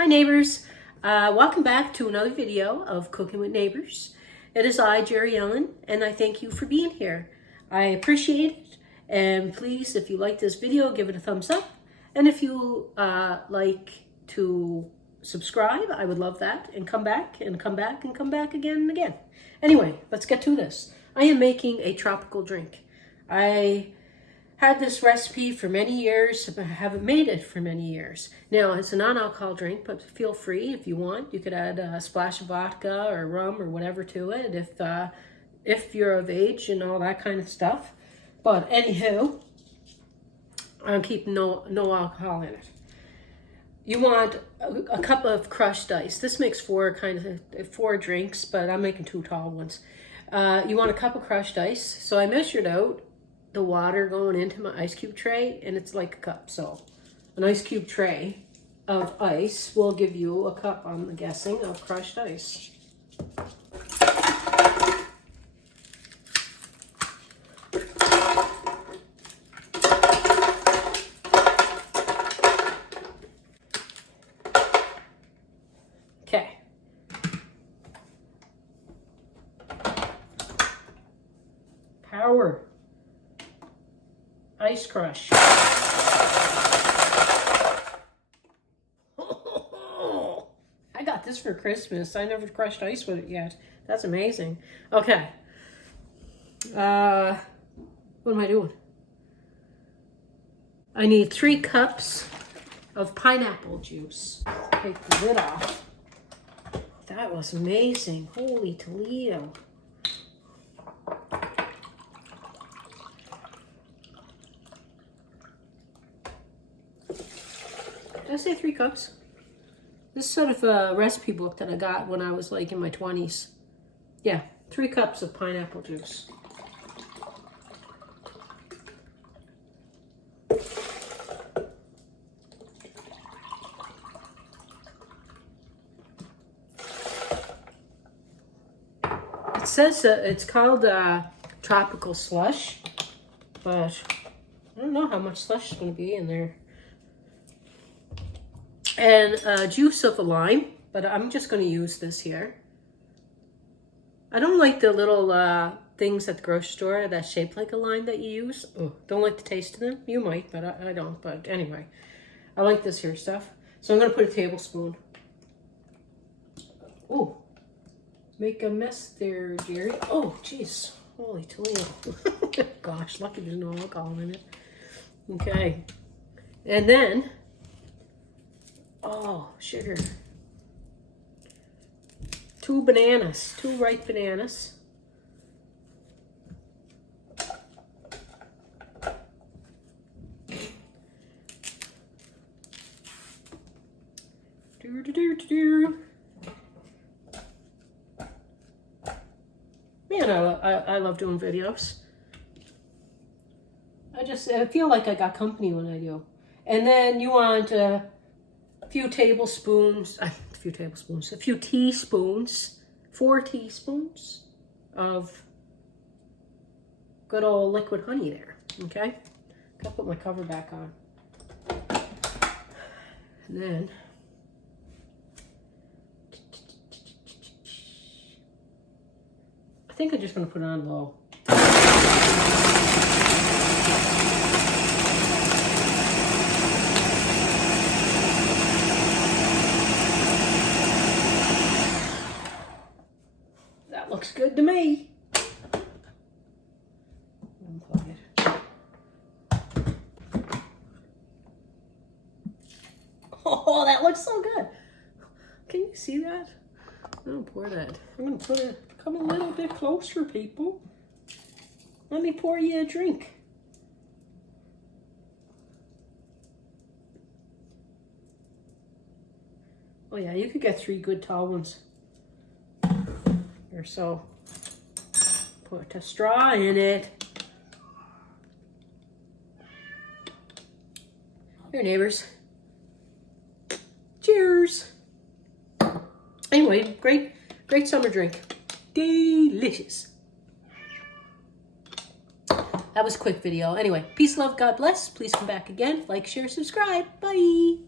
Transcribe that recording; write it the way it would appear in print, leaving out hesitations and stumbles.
Hi neighbors, welcome back to another video of Cooking with Neighbors. It is I, Jerri-ellen, and I thank you for being here. I appreciate it, and please, if you like this video, give it a thumbs up. And if you like to subscribe, I would love that, and come back, and come back, and come back again and again. Anyway, let's get to this. I am making a tropical drink. I had this recipe for many years, but I haven't made it for many years. Now, it's a non-alcohol drink, but feel free if you want. You could add a splash of vodka or rum or whatever to it if you're of age and all that kind of stuff. But anywho, I'm keeping no alcohol in it. You want a cup of crushed ice. This makes four drinks, but I'm making 2 tall ones. You want a cup of crushed ice. So I measured out the water going into my ice cube tray, and it's like a cup. So an ice cube tray of ice will give you a cup, I'm guessing, of crushed ice. Okay. Power. Ice crush. I got this for Christmas. I never crushed ice with it yet. That's amazing. Okay. What am I doing? I need 3 cups of pineapple juice. Take the lid off. That was amazing. Holy Toledo. Did I say 3 cups? This is sort of a recipe book that I got when I was like in my 20s. Yeah, 3 cups of pineapple juice. It says it's called tropical slush, but I don't know how much slush is going to be in there. And juice of a lime, but I'm just going to use this here. I don't like the little things at the grocery store that's shaped like a lime that you use. Oh, don't like the taste of them. You might, but I don't. But anyway, I like this here stuff. So I'm going to put a tablespoon. Oh, make a mess there, Jerry. Oh, jeez. Holy Toledo. Gosh, lucky there's no alcohol in it. Okay. And then, oh, sugar. 2 bananas, 2 ripe bananas. Man, I love doing videos. I feel like I got company when I do. And then you want a few teaspoons, 4 teaspoons of good old liquid honey there, okay? I'll put my cover back on. And then, I think I'm just gonna put it on low. Looks good to me. Unplug it. Oh, that looks so good. Can you see that? I'm gonna pour that. I'm gonna put it, come a little bit closer, people. Let me pour you a drink. Oh yeah, you could get 3 good tall ones. Or so. Put a straw in it. Here, neighbors. Cheers. Anyway, great summer drink. Delicious. That was a quick video. Anyway, peace, love, God bless. Please come back again. Like, share, subscribe. Bye.